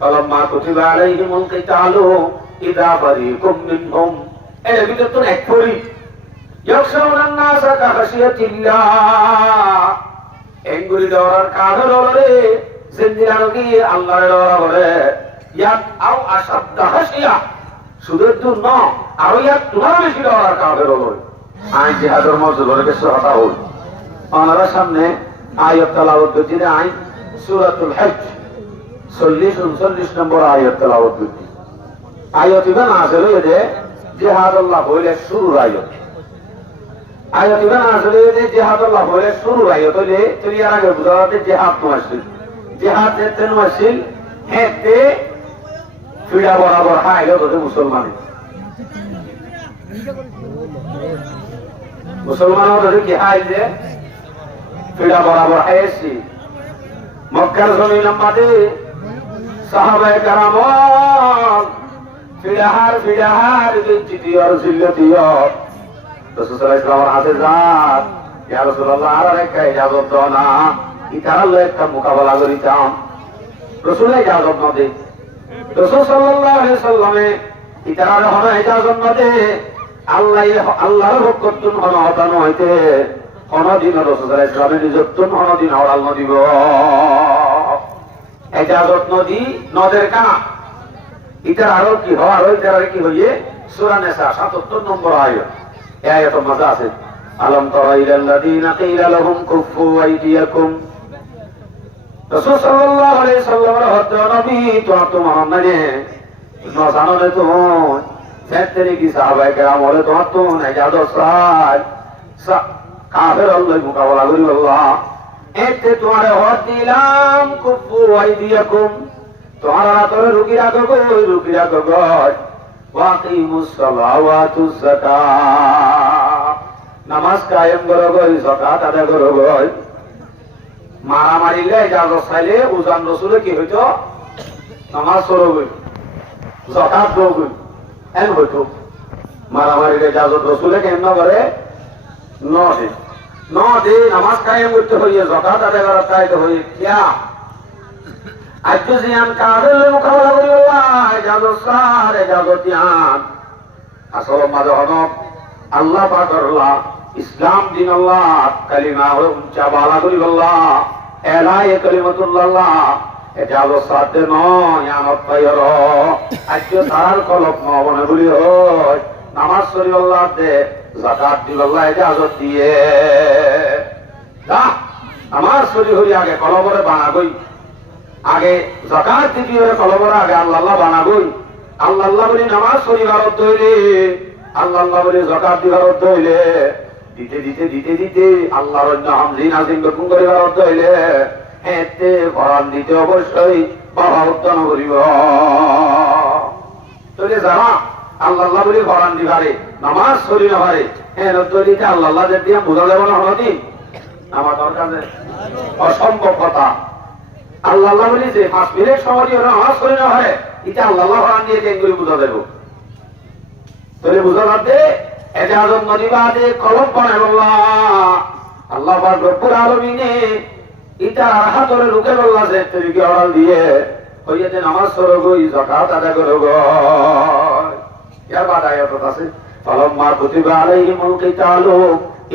ফালাম্মা কুতিবা আলাইহিমুল কিতালু ইযা ফারিকুম মিনহুম, এর ভিতর তো এক ফরি ইয়াখশাউনান নাসা কাখাশিয়াতিল্লাহ, এঙ্গুলি দেওয়ার কাফের হলে জিন্দিরানো কি আল্লাহর দেওয়া বলে ইয়াক আও আসাদ্দ হাসিয়া, শুধু জন্য আরো ইয়াক তোমার বেশি দেওয়ার কাফের হলো। আই জিহাদের মজলুরের কিছু কথা হল ওনার সামনে আয়াত তেলাওয়াত করতে আই সূরাতুল হজ 40-39 নম্বর আয়াত তেলাওয়াত করতে। আয়াত ইবান আসলে যে জিহাদ আল্লাহ বলে শুরুর আয়াত, আয়াত ইবান আসলে যে জিহাদ আল্লাহ বলে শুরুর আয়াত হইলে তুই আর আগে বুঝাতে জিহাদ নমাসিল, জিহাদ যেতে নমাসিল হেতে ফিরা বরাবর হাইলো তোদের মুসলমান মুসলমান ওদের কি হাইল যে ফিরা বরাবর হাইছি মক্কার জমিন আমাদে সাহাবায়ে কেরাম ফিরাহার বিনতি আর জিল্লতি রাসূল সাল্লাল্লাহু আলাইহি ওয়াসাল্লাম হাতে যাত ইয়া রাসূলুল্লাহ আর একটা ইজাজত দাও না, ইতারা লয় একটা মোকাবেলা করিতাম। রাসূল ইজাজত না দে, রাসূল সাল্লাল্লাহু আলাইহি ওয়াসাল্লামে ইতারা হলো ইজাজত না দে, আল্লাহর হুকুম হলো হতানো হইতে কোনদিন রাসূল সাল্লাল্লাহু আলাইহি ওয়াসাল্লামের ইজ্জত কোনদিন হারাল না দিব। ইজাজত নদী নদের কানা ইতার আরো কি হয়, আরো ইতার কি হইয়ে সূরা নিসা 77 নম্বর আয়াত, এই আয়াতের মধ্যে আছে আলম তারা ইলাল্লাযীনা কিলা লাহুম কুফু আইদিয়াকুম, রাসূল সাল্লাল্লাহু আলাইহি ওয়াসাল্লামের হদ্দ নবী তো মানে নজানো রে তো সেতেরি কি সাহাবায়ে কেরাম বলে তো ইজাজত চাই কাফের আল্লাহ মোকাবেলা করি আল্লাহ এতে তোমারে হদ দিলাম কুফু আইদিয়াকুম, তোমারা তোরে রুকিরা গগয় ওয়াকিমুস সালাওয়াতুজ যাকাত, নামাজ কায়েম করো গই, যাকাত আদায় করো গই। মারামারি লে ইজাজত চাইলে উজান রসুলে কি হইতো নামাজ পড়ো গই, যাকাত দাও গই, এন হইতো। মারামারি লে ইজাজত রসুলে কেন করে ন দে নামাজ কায়েম করতে হইয়ে, যাকাত আদায় করা চাইতে হইয়ে কিয়া আজ জিয়ান কাফের মোকাবেলা করি আল্লাহ ইজাজত সার ইজাজত ইয়ান আসল মাঝে হনক আল্লাহ পাকের ইসলাম দিন আল্লাহ কালিমা উচ্চা বালা করি আল্লাহ এলায়ে কালিমাতুল্লাহ ইজাজত সার দে নয় আমত পাইর আজ তার কলব নবনে বলি হয় নামাজ পড়ি আল্লাহ দে, যাকাত দিল আল্লাহ ইজাজত দিয়ে দা নামাজ পড়ি হই আগে কলবরে বানাবই, আগে যাকাত দিবি হলে কলবরে আগে আল্লাহ বানাবই, আল্লাহ বলি নামাজ পড়ি ভারত হইলে আল্লাহ বলি যাকাত দি ভারত হইলে দিতে দিতে দিতে দিতে আল্লাহর নাম জিন আজিম গুণ করে ভারত হইলে এতে ভরান দিতে অবশ্যই বাবা উত্তম করিব। তবে যারা আল্লাহ বলি ভরান দিবারে নামাজ পড়ি না পারে হ্যাঁ তৈরিতে আল্লাহ যে দিয়ে বোঝা যাবে না হলো দিন আমার দরকার অসম্ভব কথা। আল্লাহ বলি যে 5 মিনিট সময় নামাজ পড়ি না হয় এটা আল্লাহ ভরান দিয়ে কেঙ্গুলি বোঝা দেব, তৈরি বোঝা লাগবে এজাজত নদীবাদে কলম বানাই আল্লাহ পাক রব্বুল আলামিনে এটা হাতরে লুকে বললা যে তৈরি অর্ডার দিয়ে হইয়ে যে নামাজ পড়ো গই, যাকাত আদায় করো গই। ইয়ার বাদ আয়াত আছে ফালাম্মা কুতিবা আলাইহিমুল কিতালু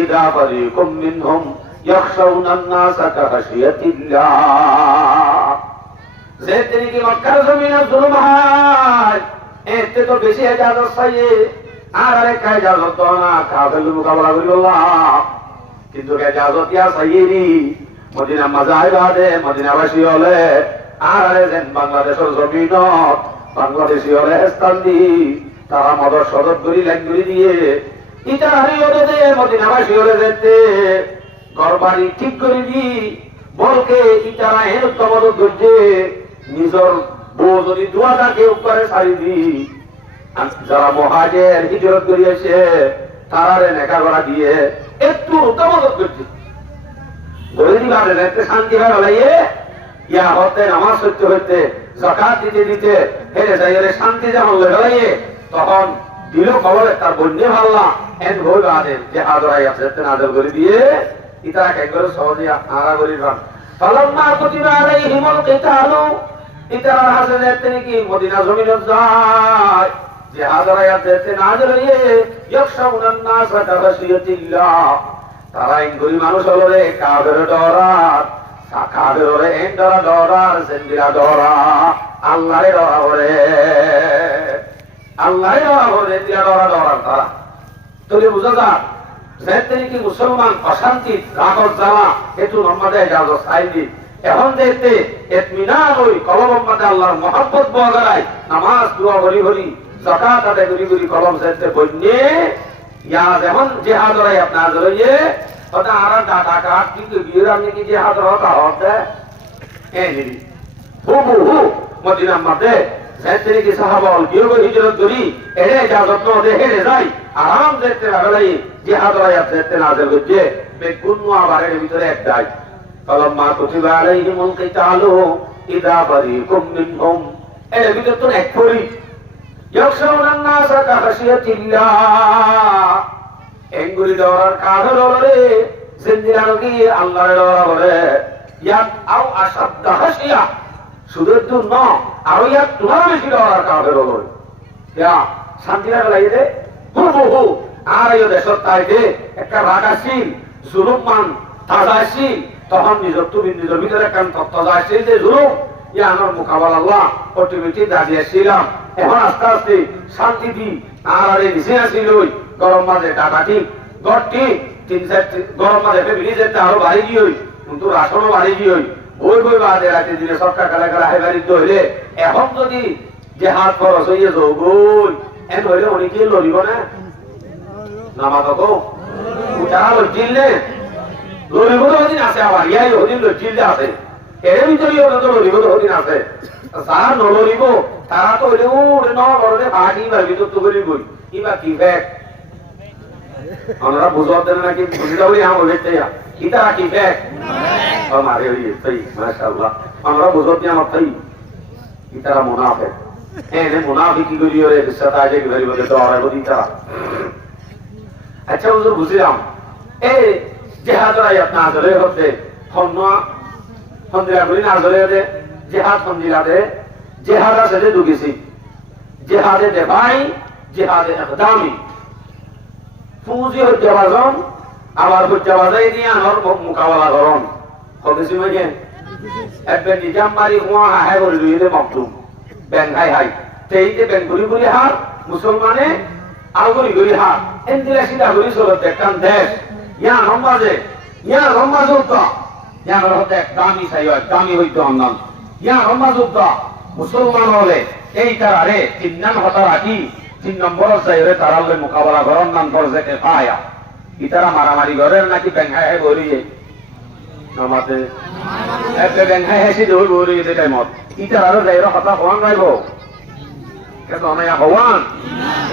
ইযা ফারিকুম মিনহুম ইয়াখশাউনান নাসা কাখাশিয়াতিল্লাহ, যে তিনি কি মক্কার জমিনে জুলুম হয় এতে তো বেশি ইজাজত চাইয়ে আর আরেক ইজাজত না কাফের মোকাবেলা করি আল্লাহ, কিন্তু ইজাজত ইয়া চাইয়েরি মদিনা মাজায় বাদে মদিনাবাসী হলে আর আরে যেন বাংলাদেশের জমিনত বাংলাদেশী হলে স্থান দি তারা মদর সদর করি ল্যাঙ্গুলি দিয়ে ইটা হারি হলে মদিনাবাসী হলে যেতে ঘর বাড়ি ঠিক করে দি বলকে ইটারা হেন মদত করছে নিজের বউ যদি দোয়া থাকে উপরে ছাড়ি দি, যারা মহাজের হিজরত করিয়েছে তারারে নেকা করা দিয়ে একটু মদত করছে গরিবি বাড়ে একটু শান্তি হয় হলাইয়ে ইয়া হতে নামাজ সত্য হইতে যাকাত দিতে দিতে হেরে যাই শান্তি যেমন হলাইয়ে তখন দিল খবর তার বন্যে ভাল্লা এন ভোর আদেন যে আদরাই আছে নাজল করে দিয়ে ইতারা একবার সহজে আরা করি ভান ফালাম্মা কুতিবা আলাইহিমুল কিতালু ইতারা হাসে যেতে কি মদিনা জমিনে যায় জিহাদের আয়াত যেতে নাযিল হয়ে ইয়াখশাউনান নাস কাখাশিয়াতিল্লাহ তারা ইনগুলি মানুষ হলো রে কাফের ডরার কাফের রে এন্ডরা ডরার সেন্দিরা ডরা আল্লাহরে ডরা করে আল্লাহরে ডরা করে দিয়া ডরা ডরার তারা তোলে বুঝা যা যেতে কি মুসলমান অশান্তি রাগর জ্বালা একটু নরমাদে যাও সাইদি এখন দেখতে ইতমিনান হই কলম মধ্যে আল্লাহর মহব্বত বগায় নামাজ দোয়া করি করি যাকাত আদায় করি করি কলম যেতে বন্যে ইয়া যেমন জিহাদ হয় আপনার জড়িয়ে ওটা আর ডাটা কাট কিন্তু বিয়ের আপনি কি জিহাদ হতা হতে এই নিবি হু মদিনার মধ্যে যেতে কি সাহাবা গিয়ে হিজরত করি এড়ে যা যত্ন দে হেরে যাই আরাম যেতে লাগলাই জিহাদ হয় যেতে নাযিল হচ্ছে বেগুন আবারের ভিতরে এক দাই فلما كتب عليهم القتال إذا فريق منهم এর ভিতর তো এক করি يخشون الناس كخشية الله এঙ্গুলি ডরার কাফের হলে জিন্দিরানো কি আল্লাহর ডরা বলে ইয়াত আও আসাদ্দা হাসিয়া শুধু তো ন আর ইয়াত তোমার বেশি ডরার কাফের হলে ইয়া শান্তিরা লাগে হু আর এই দেশত তাইতে একটা রাগাসীন জুলুমান তাজাসীন তখন নিজের তুমি নিজের ভিতরে কান তত্ত্ব যাচ্ছে যে জুলুম ইয়া আমার মোকাবেলা আল্লাহ অটোমেটিক দাঁড়িয়েছিলাম এখন আস্তে আস্তে শান্তি দি আর নিচে আসিল গরম মাঝে টাকাটি গড়টি 3-4 গরম মাঝে ফেমিলি যেতে আরো বাড়ি গিয়ে কিন্তু রাশনও বাড়ি গিয়ে বই বাদে রাতে দিনে সরকার খেলা খেলা হাই বাড়িতে হইলে এখন যদি যে হাত খরচ হইয়ে যাও বই এন হইলে অনেকে লড়িব না নামাজ তো যারা লড়িলে লড়িব হদিন আছে আবার ইয়াই হদিন লড়িলে আছে এর ভিতরে তো লড়িব হদিন আছে যারা নলড়িব তারা তো হইলে ওরে নরে ভাগি বা ভিতর তো করিবই কিবা কি ব্যাগ আমরা বুঝাও দেন নাকি বুঝিলা বলি আমার হইতে ইতারা কি ব্যাগ আমারে হই তাই মাশাআল্লাহ আমরা বুঝাও দি আমার তাই ইতারা মুনাফিক এনে মুনাফিক কি করি ওরে বিশ্বতা আজে কি ভরি বলে তো আর বলি তারা আচ্ছা হুজুর বুঝিলাম এই জিহাদের আয়াত নাযিল হতে ফন্দিরা করি নাযিল হতে জিহাদ ফন্দিরা দে জিহাদ আছে যে দুগেছি জিহাদে দেবাই জিহাদে ইকদামি ফুজি হচ্ছে বাজন আবার হচ্ছে বাজাই দিয়ে আমার মোকাবেলা করন কতেছি মাঝে একবার নিজাম মারি হুয়া হায় বলে লইলে মকদুম ব্যাং হাই হাই সেই যে ব্যাং ঘুরি ঘুরি হার মুসলমানে আর ঘুরি ঘুরি হার এনদিরা সিধা ঘুরি চলত দেখান দেশ ইয়া লম্বা যুদ্ধ ইয়া হতে দামি চাই হয় দামি হইতে অন্যান্য ইয়া লম্বা যুদ্ধ মুসলমান হলে এই তারে 3 হতা রাখি 3 নম্বর চাইরে তারালে মোকাবেলা করার নাম করছে কেফায়া ইতারা মারামারি করেন নাকি ব্যাংহাই হাই বলিয়ে নামাতে একটা ব্যাংহাই হাসি দৌড় বলিয়ে যে টাইমত ইতারা যাইরে হতা হওয়ান গাইব কেন অনায়া হওয়ান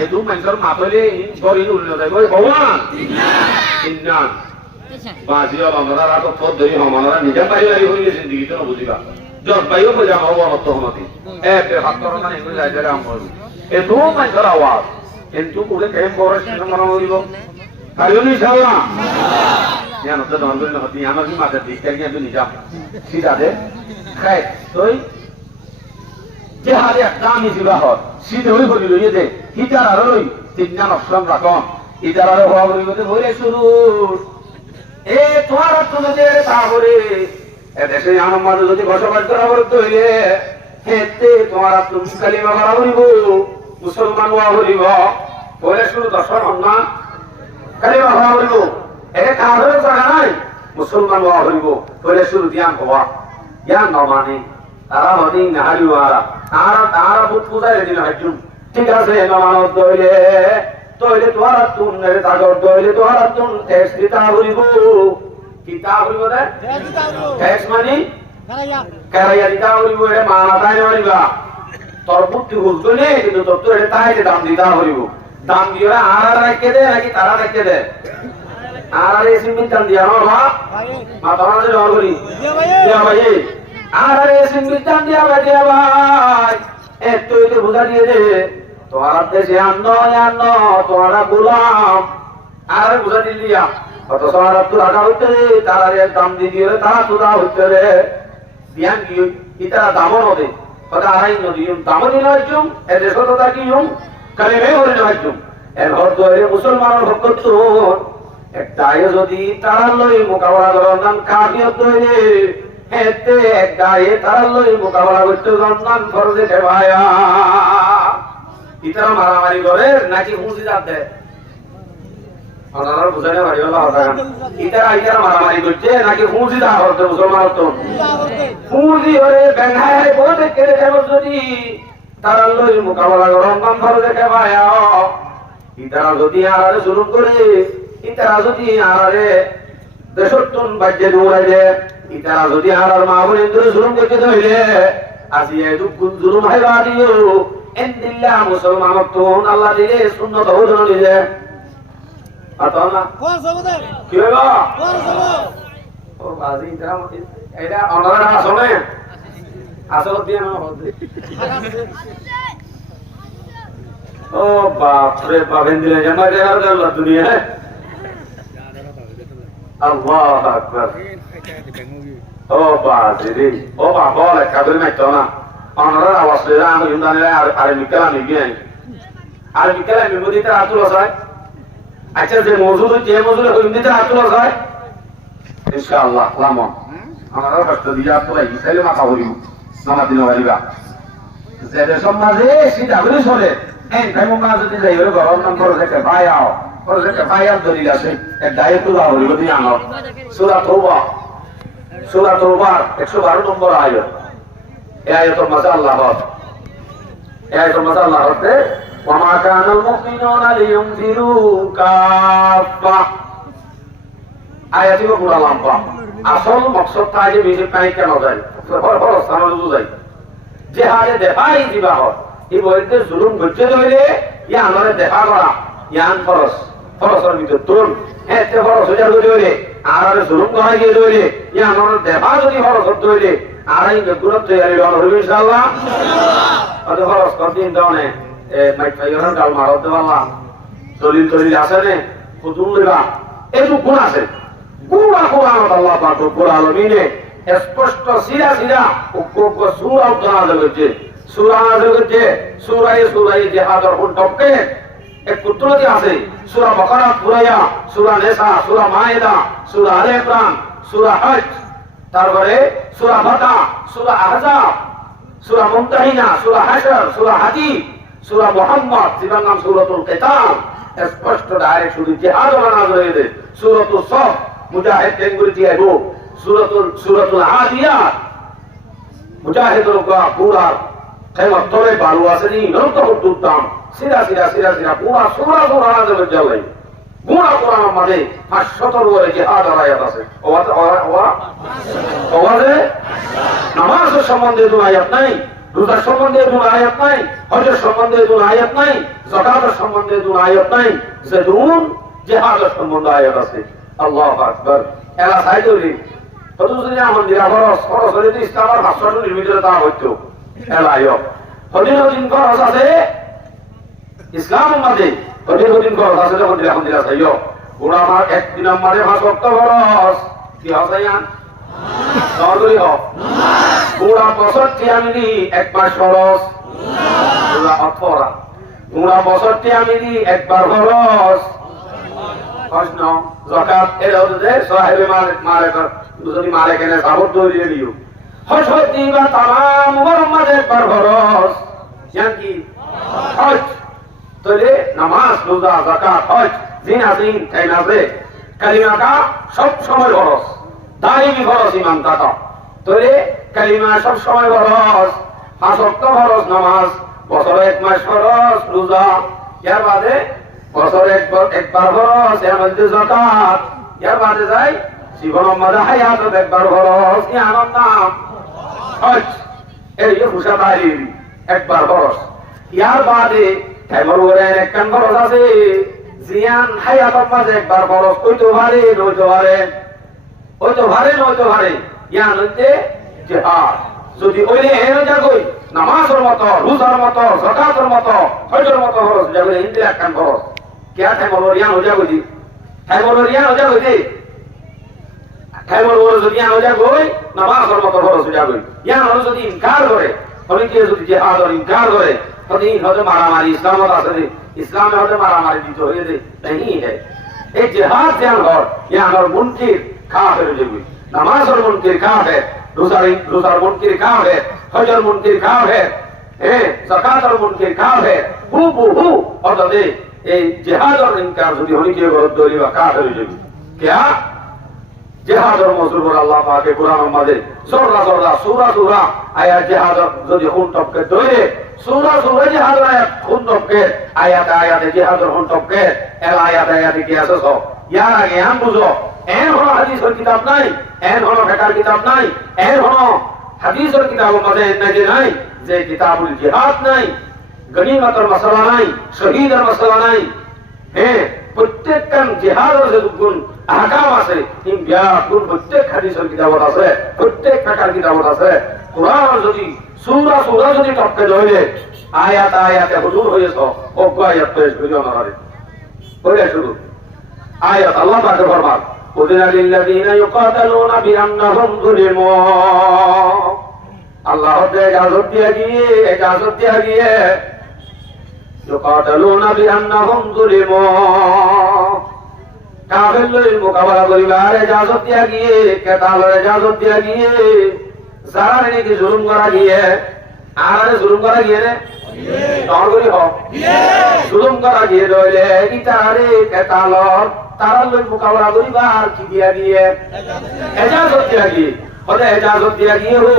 এই দু মানুষের মাতলে গরিন উল্লে যাইব হওয়ান ইন্না বাজিও আমরা রাত পথ ধরি হমানরা নিজে পাই লাগি হইলে জিন্দেগি তো বুঝিবা জব পাইও বুঝা হব অত হনতি এক হাত করনা এগুলো যাইরে আমল এ দু মানুষের আওয়াজ কিন্তু কোলে কেম করে সিনা মনে হইব পাইও ইনশাআল্লাহ জানো তো দন করে হতি আমার কি মাথা ঠিক থাকে আমি নিজাম সিধা দে খাই তুই জিহাদে একদামি জিবাহ সিধে হই বলি লইয়ে দে হিতার আর লই 3 অপশন রাখম হিতার আর হওয়া বলিতে হইলে শুরু এ তোমার তুমি তাহলে এদেশে আনন্দ যদি বসবাস করা বলতে হইলে হেতে তোমার তুমি কালিমা মারা বলিব মুসলমান হওয়া বলিব বলে শুরু দর্শন না কালিমা মারা বলিব এটা কাহারের জায়গা নাই মুসলমান হওয়া বলিব বলে শুরু জ্ঞান হওয়া জ্ঞান ন মানে তারা হদিন নাহারি মারা তারা বুধ পূজায় দিন হাজুম ঠিক আছে নমানত দইলে তইলে তোমার তুন রে তাগর দইলে তোমার তুন টেক্সট দিতা বলিব কিতা বলিব দে টেক্সট মানে কারাইয়া দিতা বলিব এ মানা তাই বলিবা তোর বুদ্ধি বুঝলে কিন্তু তোর তো এটা তাই দাম দিতা বলিব দাম দিওরা আর রাখকে দে নাকি তারা রাখকে দে আর এসিমিন দাম দিয়া না মা তোরা যে জল করি দিয়া ভাই আর এসিমিন দাম দিয়া ভাই তুই তো বুঝা দিয়ে দে তোরা দেশে আন্ন তোরা গোলাম আর বুঝা দিলিয়া অত সোনার তো রাখা হইতে তারা দাম দিয়ে তারা তোরা হইতে রে ধ্যান কি ইতারা দামও নদে কথা আই নদীম দামনি নয়জুম এ দেশতা কিয়ুম কালিমে হরে নয়জুম এর হরদরে মুসলমানের ভক্ত একটা যদি তারা লই মোকাবেলা করার নাম কাফিয়ত হইলে হেতে একটা তারা লই মোকাবেলা করতে নাম ফরজে ভাইয়া ইতারা মারামারি করে নাকি হুঁজি যাতে আপনারা বুঝাতে পারি ইতারা মারামারি করছে নাকি হুঁজি দা হতে মুসলমান তো হুঁজি হয়ে বেঙ্গায় বলতে কেড়ে যাবো যদি তারা লই মোকাবেলা করার নাম ফরজে ভাইয়া ইতারা যদি আড়ারে শুরু করে ইতারা যদি আড়ারে দেশত্তন বাজ্যে দৌড়াইলে ইতারা যদি আড়ার মা বোন ধরে শুরু করতে ধরলে আসিয়া দুগুণ জুলুম হাইবা দিও এন্দিল্লা মুসলমান তো আল্লাহ দিলে সুন্নত হোজন দিলে আতো না কি হলো ও বাজি ইতারা এটা অনারা আসলে আসল দিয়ে না হতে ও বাপ রে বাপ হিন্দিলে জমা দে আর আল্লাহ দুনিয়া আল্লাহু আকবার ও বাজি ও বাপ বলে কাদের নাই তো না অনরা আওয়াজ দেয়া আমি ইন্দানে আর মিকালা নিগি আর মিকালা মেমোরিতে আতুল হয় আচ্ছা যে মজুদ যে মজুদ হিন্দিতে আতুল হয় ইনশাআল্লাহ লামন আমরা কষ্ট দিয়া তো এই সাইলে মাথা হইব নামা দিন হইবা যে সমাজে সিধা করে চলে এই কাইমো না যদি যাই ওর গরম নাম করে দেখে ভাইয়াও করে দেখে ভাইয়ার দলিল আছে এক দায়িত্ব হইব দিয়ে আনো সূরা তওবা 112 নম্বর আয়াত এই আয়াতের মধ্যে আল্লাহ হচ্ছে ওয়া মা কানাল মুমিনুনা লিয়ুনফিরু কাফা আয়াতই পুরা লম্বা আসল মকসদ থাকে বেশি পাই কেন যায় বড় সামনে বুঝাই যে হারে দেখাই দিবা হয় এই বইতে জুলুম করতে ধরে ইয়া আমাদের দেখা করা ইয়ান ফরসের ভিতর তোর হ্যাঁ ফরস হয়ে ধরে আর জুলুম করা গিয়ে ধরে ইয়া আমাদের দেখা যদি ফরস ধরে আর এই গুরুত্ব তৈরি হইবে ইনশাআল্লাহ অত ফরস করদিন দাওনে মাইক ফাইয়ার ডাল মারতে পারলাম দলিল আছে নে কুতুল লিবা এই গুণ আছে পুরা কোরআন আল্লাহ পাক রব্বুল আলামিনে স্পষ্ট সিরা সূরা উদ্ধার করেছে সূরা জিহাদের হুকমকে এক কুতুলতি আছে সূরা বাকারা পুরায়া সূরা নিসা সূরা মায়েদা সূরা আলে ইমরান সূরা হজ তারপরে সূরা ফাতহ সূরা আহজাব সূরা মুমতাহিনা সূরা হাশর সূরা হাদীদ সূরা মুহাম্মদ যার নাম সূরাতুল কিতাল স্পষ্ট ডাইরেক্ট শুধু জিহাদ বানানো হয়েছে সূরাতুল সফ মুজাহিদ টেঙ্গুরি দিয়াইবো সূরাতুল আদিয়াত মুজাহিদুল পুরা কেমন তরে বালু আছে নি নরত হুদ্দাম সিরা পুরা সূরা নাযিল জ্বালাই পুরা কোরআন মধ্যে 500 এর জিহাদ আয়াত আছে ওয়াজে নামাজ সম্বন্ধে কোনো আয়াত নাই রোজা সম্বন্ধে কোনো আয়াত নাই হজ সম্বন্ধে কোনো আয়াত নাই যাকাত সম্বন্ধে কোনো আয়াত নাই যদুন জিহাদ সম্বন্ধে আয়াত আছে আল্লাহু আকবার এলা সাইদুরি হযরত আমন দিরা ফরজ হলে ইসলামের ভাষণ নির্মিত তা হইতো এলা আয়ো হদিন ফরজ আছে ইসলামের মধ্যে হদিন ফরজ আছে যখন দিরা সাইয়ো ওরা আমার একদিন আমারে ভাষ ওয়াক্ত ফরজ কি হসায়ান সরগুলি হ পুরা বছরটি আমি একবার ফরজ পুরা অথরা পুরা বছরটি আমি একবার ফরজ প্রশ্ন যাকাত এর হচ্ছে সাহেবে মারে যদি মারে কেনে সাবত ধরে দিও হজ দিবা तमाम উম্মত একবার ফরজ কি হজ তোলে নামাজ রোজা যাকাত হজ জিনাজিন তাইনাবে কালিমাটা সব সময় ফরজ দাইমি ফরজ ইমান তাকা তোলে কালিমা সব সময় ফরজ পাঁচ ওয়াক্ত ফরজ নামাজ বছরে এক মাস ফরজ রোজা এর বাদে বছরে একবার ফরজ এর মধ্যে যাকাত এর বাদে যায় জীবনের মধ্যে হায়াত একবার ফরজ কি আনন্দ নাম হজ এই যে মুসাফির একবার ফরজ ইয়ার বাদে টাইমর ওরে একখান ফরজ আছে জিয়ান হায়াতের মাঝে একবার ফরজ কইতে পারে নইতে পারে ইয়ান হইতে জিহাদ যদি ওইলে হেরে যাগই নামাজের মতো রোজার মতো যাকাতের মতো হজের মতো ফরজ যাবে হিন্দে একখান ফরজ क्या टाइमर रियान हो जागो जी टाइमर रियान हो जागो जी টাইমর ওর যদি আনো যাগই নামাজের মতো ফরজ হয়ে যাবে ইয়ান হলো যদি ইনকার করে অনেকে যদি জিহাদর ইনকার করে তাহলে হয়তো মারামারি ইসলামত আছে ইসলামে হয়তো মারামারি দিতে হয়ে যায় नहीं है এই জিহাদ জ্ঞান হর ইয়ানোর মুনকির কাফের যাবে নামাজের মুনকির কাফের রোজার মুনকির কাফের হজের মুনকির কাফের যাকাতের মুনকির কাফের হু অর্থাৎ এই জিহাদর ইনকার যদি অনেকে করে দলিবা কাফের যাবে क्या জিহাদর মজুর আল্লাহ পাকে কোরআনের মাঝে জোরা সূরা আয়াত জিহাদর যদি খুন টপকে ধরে সূরা জিহাদর আয়াত খুন টপকে আয়াতে জিহাদর খুন টপকে এল আয়াতে কি আছে সব ইয়ার আগে আম বুঝো এন হলো হাদিসের কিতাব নাই এন হলো ফিকহের কিতাব নাই এন হলো হাদিসের কিতাবের মাঝে নাই যে কিতাবুল জিহাদ নাই গনিমতের মাসলা নাই শহীদের মাসলা নাই প্রত্যেকটা জিহাদের যে গুণ আহকাম আছে গুণ প্রত্যেক হাদিসের কিতাবত আছে প্রত্যেক ফিকহের কিতাবত আছে কোরআন যদি সূরা যদি টপকে ধরে আয়াতে হুজুর হয়েছ অজ্ঞ আয়াত পেশ করিও না রে বলে শুরু আয়াত আল্লাহ পাকের ফরমান উযিনা লিল্লাযিনা ইউকাতালুনা বিআন্নাহুম যুলিমু আল্লাহ ইজাজত দিয়া গিয়ে ইউকাতালুনা বিআন্নাহুম যুলিমু কাফেরদের মোকাবেলা করিবার ইজাজত দিয়া গিয়ে কেতালের ইজাজত দিয়া গিয়ে যারা নাকি জুলুম করা গিয়ে আর জুলুম করা গিয়ে রে তরগরি হোক জুলুম করা গিয়ে রইলে ইতারে কেতালর তারা লই মোকাবেলা করিবার কি দিয়া গিয়ে ইজাজত দিয়া গিয়ে হতে ইজাজত দিয়া গিয়ে হই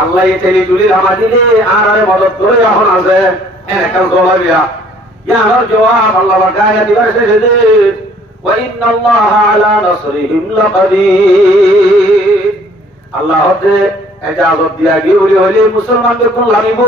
আল্লাহ এতেরি তুলি রামা দিলে আর মদত করে এখন আছে একটা জবাব ইয়ার জবাব আল্লাহ গায়া দিবার শেষে দে وإن الله على نصرهم لقدير আল্লাহ হতে ইজাজত দিয়া গিয়ে হইলে মুসলমানদের কোন লামিব